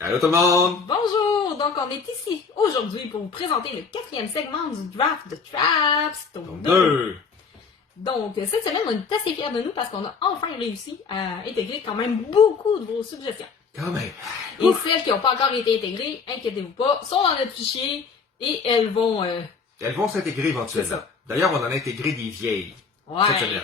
Allô tout le monde! Bonjour! Donc, on est ici aujourd'hui pour vous présenter le 4e segment du draft de Traps, tome 2. Donc, cette semaine, on est assez fiers de nous parce qu'on a enfin réussi à intégrer quand même beaucoup de vos suggestions. Quand même! Et celles qui n'ont pas encore été intégrées, inquiétez-vous pas, sont dans notre fichier et elles vont... Elles vont s'intégrer éventuellement. C'est ça. D'ailleurs, on en a intégré des vieilles cette semaine.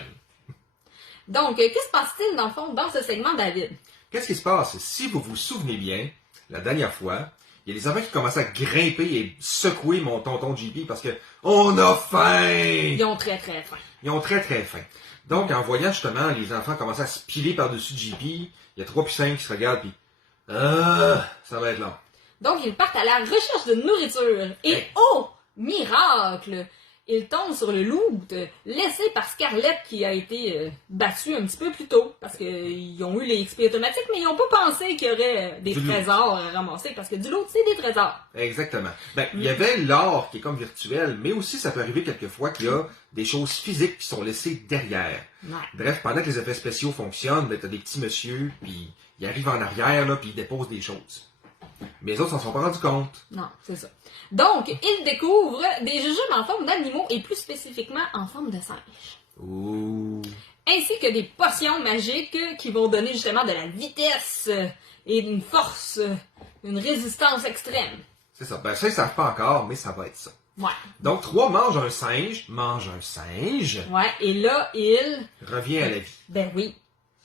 Donc, que se passe-t-il dans le fond dans ce segment, David? Qu'est-ce qui se passe? Si vous vous souvenez bien, la dernière fois, il y a des enfants qui commençaient à grimper et secouer mon tonton JP parce que on a faim! Ils ont très très faim. Ils ont très très faim. Donc, en voyant justement les enfants commencer à se piler par-dessus JP, il y a 3 puis 5 qui se regardent puis ça va être long. Donc, ils partent à la recherche de nourriture. Et Hey. oh, miracle! Ils tombent sur le loot laissé par Scarlett qui a été battu un petit peu plus tôt. Parce qu'ils ont eu les XP automatiques, mais ils n'ont pas pensé qu'il y aurait des Du loot. trésors à ramasser. Parce que du loot, c'est des trésors. Exactement. Ben, il y avait l'or qui est comme virtuel, mais aussi ça peut arriver quelquefois qu'il y a des choses physiques qui sont laissées derrière. Ouais. Bref, pendant que les effets spéciaux fonctionnent, ben, t'as des petits messieurs, puis ils arrivent en arrière, là, puis ils déposent des choses. Mais les autres s'en sont pas rendus compte. Non, c'est ça. Donc, ils découvrent des jujubes en forme d'animaux et plus spécifiquement en forme de singe. Ouh. Ainsi que des potions magiques qui vont donner justement de la vitesse et une force, une résistance extrême. C'est ça. Ben, ça, ils savent pas encore, mais ça va être ça. Ouais. Donc, 3 mange un singe, Ouais, et là, il... revient à la vie. Ben oui.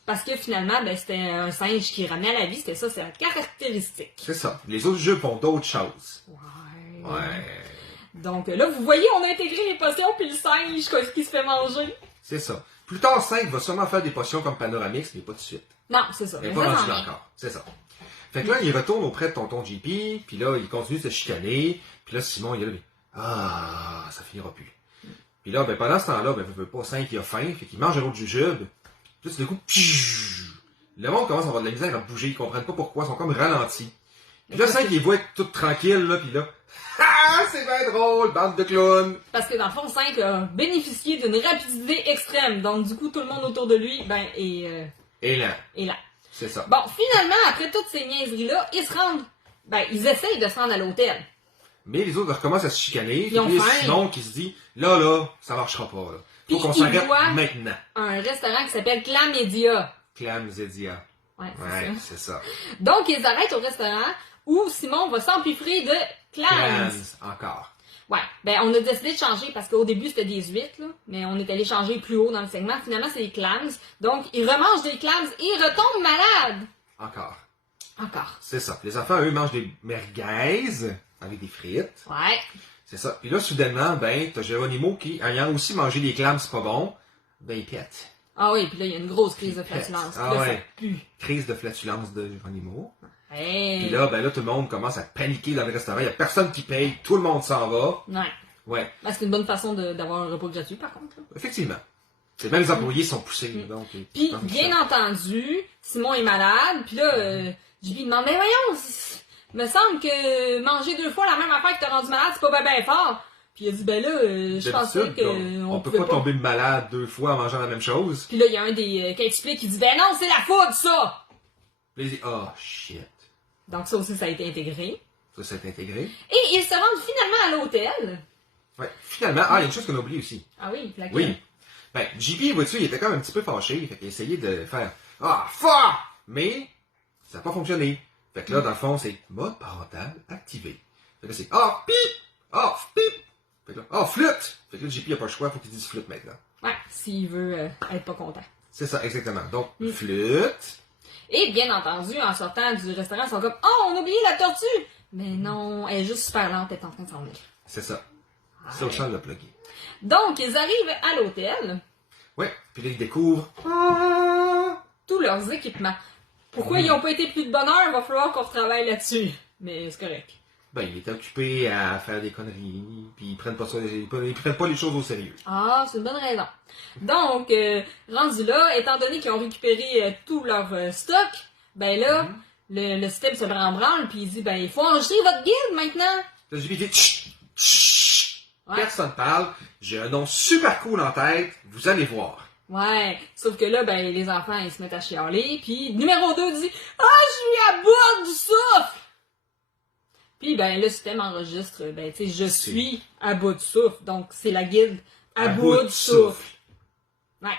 Parce que finalement, ben c'était un singe qui remet à la vie, c'était ça, c'est la caractéristique. C'est ça. Les autres jeux font d'autres choses. Ouais. Ouais. Donc là, vous voyez, on a intégré les potions puis le singe qui se fait manger. C'est ça. Plus tard, 5 va sûrement faire des potions comme Panoramix, mais pas tout de suite. Non, c'est ça. Il n'est Mais pas ça rendu s'en là vient. encore. C'est ça. Fait que là, il retourne auprès de tonton JP, puis là, il continue de se chicaner, puis là, Simon, il est là, ça finira plus. Puis là, ben, pendant ce temps-là, ben, veut pas 5, il a faim, fait qu'il mange un autre jujube, puis là, tout d'un coup, le monde commence à avoir de la misère à bouger, ils comprennent pas pourquoi, ils sont comme ralentis. Puis là, 5, il voit être tout tranquille, là, puis là, c'est bien drôle, bande de clowns! Parce que dans le fond, 5 a bénéficié d'une rapidité extrême. Donc du coup, tout le monde autour de lui, ben, Et là, est là. c'est ça. Bon, finalement, après toutes ces niaiseries-là, ils se rendent... Ben, ils essayent de se rendre à l'hôtel. Mais les autres recommencent à se chicaner, Ils ont puis il y a faim. Simon qui se dit, là, ça marchera pas, là. Faut Puis qu'on il s'arrête voit- maintenant. Un restaurant qui s'appelle Clamédia. Clam Zedia. Ouais, Ouais, c'est ça. c'est ça. Donc, ils arrêtent au restaurant où Simon va s'empiffrer de clams. Clams, encore. Ouais, ben on a décidé de changer parce qu'au début c'était des huîtres, là, mais on est allé changer plus haut dans le segment. Finalement, c'est des clams. Donc, ils remangent des clams et ils retombent malades. Encore. Encore. C'est ça. Les enfants, eux, mangent des merguez avec des frites. Ouais. C'est ça. Puis là, soudainement, ben, t'as Geronimo qui, ayant aussi mangé des clams, c'est pas bon, ben, il pète. Ah oui, puis là, il y a une grosse crise de flatulence. Ah Puis là, ouais. ça pue. Crise de flatulence de Geronimo. Hey. Puis là, ben là, tout le monde commence à paniquer dans le restaurant. Il y a personne qui paye. Tout le monde s'en va. Ouais. Ouais. Ben, c'est une bonne façon d'avoir un repas gratuit, par contre. Là. Effectivement. C'est même les employés sont poussés, donc. Puis, bien entendu, Simon est malade. Puis là, JP demande, mais voyons, me semble que manger 2 fois la même affaire que t'as rendu malade, c'est pas bien fort. Puis il a dit, ben là, je pensais qu'on on peut pouvait pas tomber malade 2 fois en mangeant la même chose. Puis là, il y a un des qui explique, qui dit, ben non, c'est la foudre, ça! Puis il dit, oh shit. Donc ça aussi, ça a été intégré. Ça, c'est intégré. Et ils se rendent finalement à l'hôtel. Ouais. Finalement, il y a une chose qu'on a oublié aussi. Ah oui, laquelle? Oui. Ben, JP, vois-tu, il était quand même un petit peu fâché. Fait qu'il a essayé de faire, fuck! Mais, ça n'a pas fonctionné. Fait que là, dans le fond, c'est mode parental activé. Fait que là, c'est, pip! Fait que là, flûte! Fait que là, JP a pas le choix, faut qu'il dise flûte maintenant. Ouais, s'il veut être pas content. C'est ça, exactement. Donc, flûte. Et bien entendu, en sortant du restaurant, ils sont comme, oh, on a oublié la tortue! Mais non, elle est juste super lente, elle est en train de s'en venir. C'est ça. C'est au champ de le plugger. Donc, ils arrivent à l'hôtel, Ouais, puis là, ils découvrent. tous leurs équipements. Pourquoi ils n'ont pas été plus de bonne heure? Il va falloir qu'on retravaille là-dessus. Mais c'est correct. Ben, il était occupé à faire des conneries, puis ils prennent pas ça, ils prennent pas les choses au sérieux. Ah, c'est une bonne raison. Donc, rendu là, étant donné qu'ils ont récupéré tout leur stock, ben là, le système se branle, puis il dit, ben, il faut enregistrer votre guide maintenant. Là, j'ai dit, chut, chut, Ouais. personne parle, j'ai un nom super cool en tête, vous allez voir. Ouais, sauf que là, ben, les enfants, ils se mettent à chialer, puis numéro 2 dit, ah, je suis à bout du souffle! Puis, ben, le système enregistre, ben, tu sais, je suis à bout de souffle. Donc, c'est la guilde à bout de souffle. Ouais.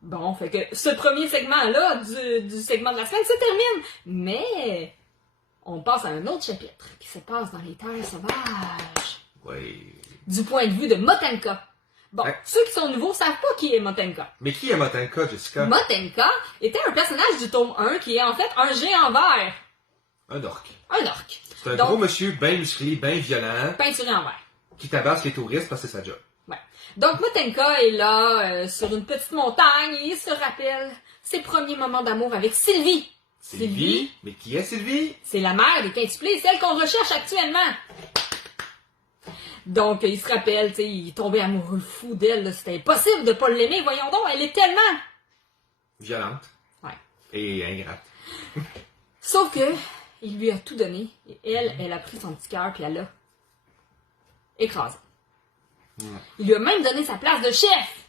Bon, fait que ce premier segment-là du segment de la semaine se termine. Mais, on passe à un autre chapitre qui se passe dans les terres sauvages. Oui. Du point de vue de Motenka. Bon, ceux qui sont nouveaux savent pas qui est Motenka. Mais qui est Motenka, Jessica? Motenka était un personnage du tome 1 qui est en fait un géant vert. Un orc. Un orc. C'est un gros monsieur bien musclé, bien violent. Peinturé en vert. Qui tabasse les touristes parce que c'est sa job. Ouais. Donc Motenka est là, sur une petite montagne, et il se rappelle ses premiers moments d'amour avec Sylvie. Sylvie? Mais qui est Sylvie? C'est la mère des quintuplés, celle qu'on recherche actuellement. Donc, il se rappelle, tu sais, il est tombé amoureux fou d'elle, c'était impossible de pas l'aimer, voyons donc, elle est tellement... Violente. Ouais. Et ingrate. Sauf que, il lui a tout donné, et elle a pris son petit cœur, puis elle l'a écrasé. Il lui a même donné sa place de chef!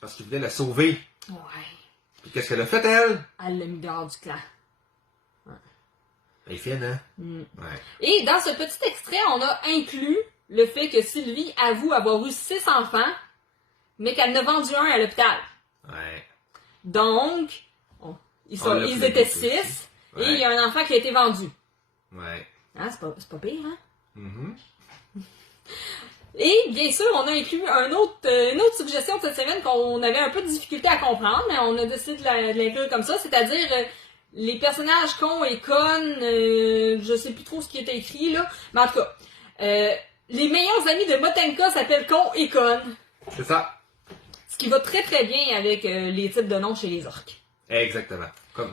Parce qu'il voulait la sauver. Ouais. Puis qu'est-ce qu'elle a fait, elle? Elle l'a mis dehors du clan. Elle est fine, hein? Ouais. Et dans ce petit extrait, on a inclus le fait que Sylvie avoue avoir eu 6 enfants, mais qu'elle en a vendu un à l'hôpital. Ouais. Donc, ils étaient 6, et il y a un enfant qui a été vendu. Ouais. Hein, c'est pas pire, hein? Mm-hmm. Et bien sûr, on a inclus une autre suggestion de cette semaine qu'on avait un peu de difficulté à comprendre, mais on a décidé de l'inclure comme ça, c'est-à-dire les personnages cons et connes, je sais plus trop ce qui était écrit là, mais en tout cas, les meilleurs amis de Motenka s'appellent Con et Conne. C'est ça. Ce qui va très très bien avec les types de noms chez les orques. Exactement.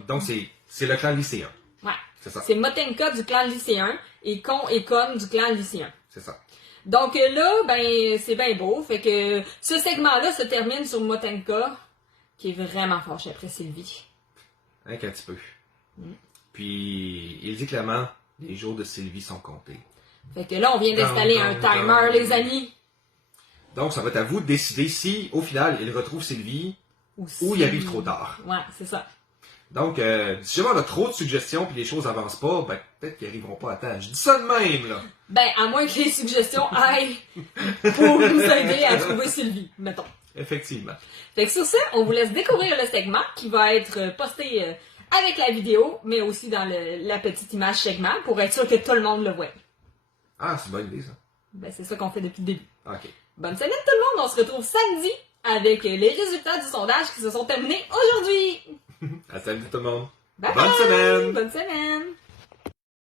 Donc c'est le clan lycéen. Ouais. C'est ça. C'est Motenka du clan lycéen et Con et Conne du clan lycéen. C'est ça. Donc là, ben, c'est bien beau. Fait que ce segment-là se termine sur Motenka, qui est vraiment fâché après Sylvie. Un petit peu. Puis, il dit clairement, les jours de Sylvie sont comptés. Fait que là, on vient d'installer un timer, les amis. Donc, ça va être à vous de décider si, au final, il retrouve Sylvie ou il arrive trop tard. Ouais, c'est ça. Donc, si jamais on a trop de suggestions puis les choses avancent pas, ben, peut-être qu'ils arriveront pas à temps. Je dis ça de même, là. Ben, à moins que les suggestions aillent pour nous aider à trouver Sylvie, mettons. Effectivement. Fait que sur ça, on vous laisse découvrir le segment qui va être posté avec la vidéo, mais aussi dans la petite image segment pour être sûr que tout le monde le voit. Ah, c'est une bonne idée, ça. Ben, c'est ça qu'on fait depuis le début. OK. Bonne semaine tout le monde, on se retrouve samedi avec les résultats du sondage qui se sont terminés aujourd'hui. À samedi tout le monde. Bye Bonne bye! semaine! Bonne semaine!